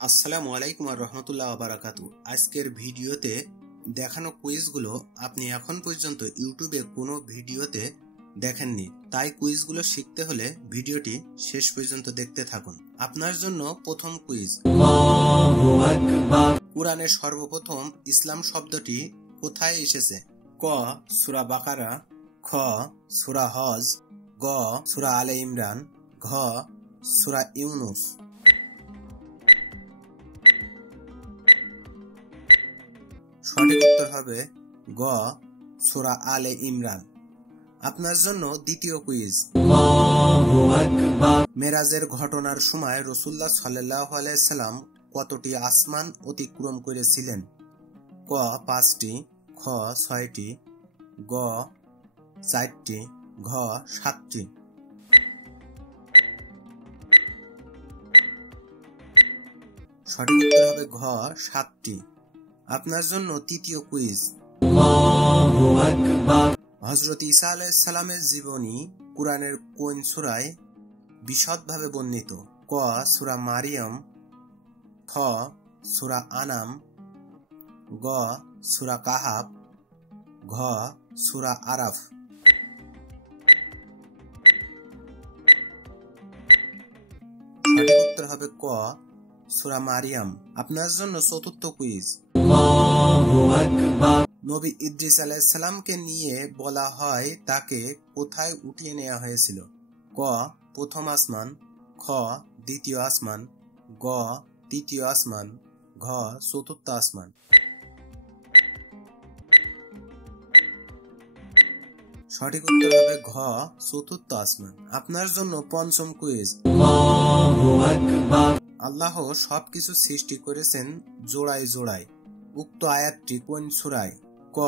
আসসালামু আলাইকুম আর রহমতুল্লাহ বারাকাতু। আজকের ভিডিওতে দেখানো কুইজগুলো আপনি এখন পর্যন্ত ইউটিউবে কোনো ভিডিওতে দেখেননি, তাই কুইজগুলো শিখতে হলে ভিডিওটি শেষ পর্যন্ত দেখতে থাকুন। আপনার জন্য প্রথম কুইজ, কুরআনে সর্বপ্রথম ইসলাম শব্দটি কোথায় এসেছে? ক সূরা বাকারা, খ সূরা হজ, গ সূরা আলে ইমরান, ঘ সূরা ইউনুস। সঠিক উত্তর হবে গ সূরা আলে ইমরান। আপনার জন্য দ্বিতীয় কুইজ, মেরাজের ঘটনার সময় রাসূলুল্লাহ সাল্লাল্লাহু আলাইহি সাল্লাম কতটি আসমান অতিক্রম করেছিলেন? ক 5টি, খ 6টি, গ 4টি, ঘ 7টি। সঠিক উত্তর হবে ঘ 7টি। আপনার জন্য তৃতীয় কুইজ, হযরত ঈসা আলাইহিস সালামের জীবনী কুরআনের কোন সূরায় বিশদভাবে বর্ণিত? ক সূরা মারিয়াম, খ সূরা আনাম, গ সূরা কাহাফ, ঘ সূরা আরাফ। সঠিক উত্তর হবে ক সূরা মারিয়াম। আপনার জন্য চতুর্থ কুইজ, নবী ইদ্রিস আলাইহিস সালামকে নিয়ে বলা হয় তাকে কোথায় উঠিয়ে নেওয়া হয়েছিল? ক প্রথম আসমান, খ দ্বিতীয় আসমান, গ তৃতীয় আসমান, ঘ চতুর্থ আসমান। সঠিক উত্তর হবে ঘ চতুর্থ আসমান। আপনার জন্য পঞ্চম কুইজ, আল্লাহ সবকিছু সৃষ্টি করেছেন জোড়ায় জোড়ায়, উক্ত আয়াতটি কোন সূরায়? ক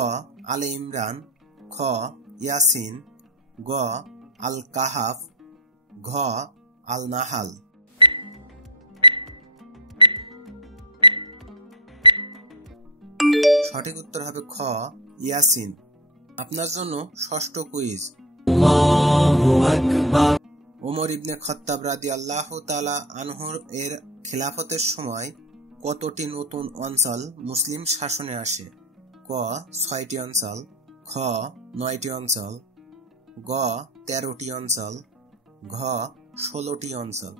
আলে ইমরান, খ ইয়াসিন, গ আল কাহাফ, ঘ আল নাহাল। সঠিক উত্তর হবে খ ইয়াসিন। আপনার জন্য ষষ্ঠ কুইজ, ওমর ইবনে খাত্তাব রাদিয়াল্লাহু তাআলা আনহু এর খিলাফতের সময় কতটি নতুন অঞ্চল মুসলিম শাসনে আসে? ক 6টি অঞ্চল, খ 9টি অঞ্চল, গ 13টি অঞ্চল, ঘ 16টি অঞ্চল।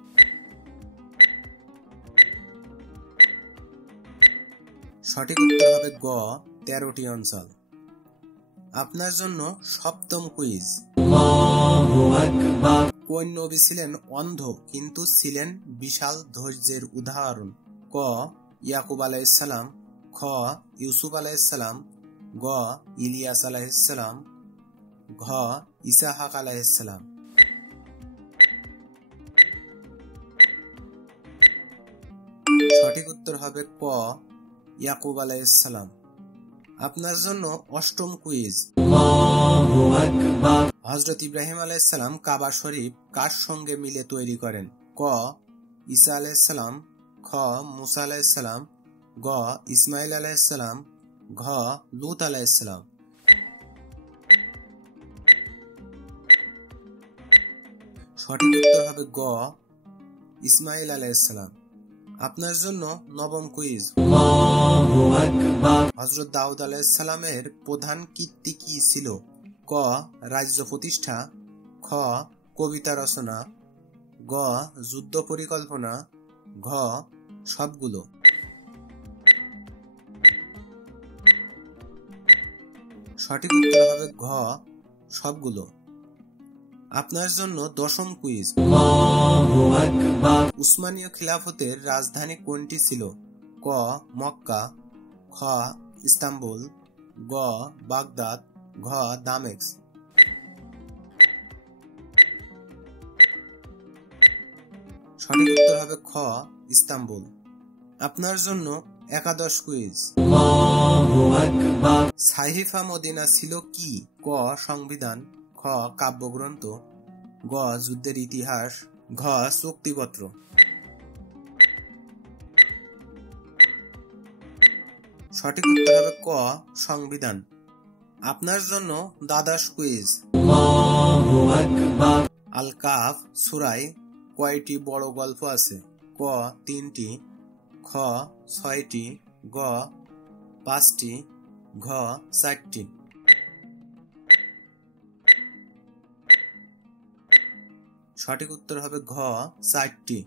সঠিক উত্তর হবে গ 13টি অঞ্চল। আপনার জন্য সপ্তম কুইজ, কোন নবী ছিলেন অন্ধ কিন্তু ছিলেন বিশাল ধৈর্যের উদাহরণ? ক ইয়াকুব আলাইহিস সালাম, খ ইউসুফ আলাইহিস সালাম, গ ইলিয়াস আলাইহিস সালাম, ঘ ইসহাক আলাইহিস সালাম। সঠিক উত্তর হবে ক ইয়াকুব আলাইহিস সালাম। আপনার জন্য অষ্টম কুইজ, হযরত ইব্রাহিম আলাইহিস সালাম কাবা শরীফ কার সঙ্গে মিলে তৈরি করেন? ক ঈসা আলাইহিস সালাম, খ মুসা আলাইহিস সালাম, গ ইসমাইল আলাইহিস সালাম, ঘ লূত আলাইহিস সালাম। সঠিক উত্তর হবে গ ইসমাইল আলাইহিস সালাম। আপনার জন্য নবম কুইজ, হযরত দাউদ আলাইহিস সালামের প্রধান কীর্তি কি ছিল? ক রাজ্য প্রতিষ্ঠা, খ কবিতা রচনা, গ যুদ্ধ পরিকল্পনা, ঘ সবগুলো। সঠিক উত্তর হবে ঘ সবগুলো। আপনার জন্য দশম কুইজ, উসমানীয় খিলাফতের রাজধানী কোনটি ছিল? ক মক্কা, খ ইস্তাম্বুল, গ বাগদাদ, ঘ দামেস্ক। সঠিক উত্তর হবে খ ইস্তাম্বুল। আপনার জন্য একাদশ কুইজ, সাহিফা মদিনা ছিল কি? ক সংবিধান, খ কাব্যগ্রন্থ, গ যুদ্ধের ইতিহাস, ঘ চুক্তিপত্র। সঠিক উত্তর হবে ক সংবিধান। আপনার জন্য দ্বাদশ কুইজ, আল কাহফ সূরায় কয়টি বড় গল্প আছে? ক 3টি, খ খ 6টি, গ 5টি, ঘ 4টি। সঠিক উত্তর হবে ঘ 4টি।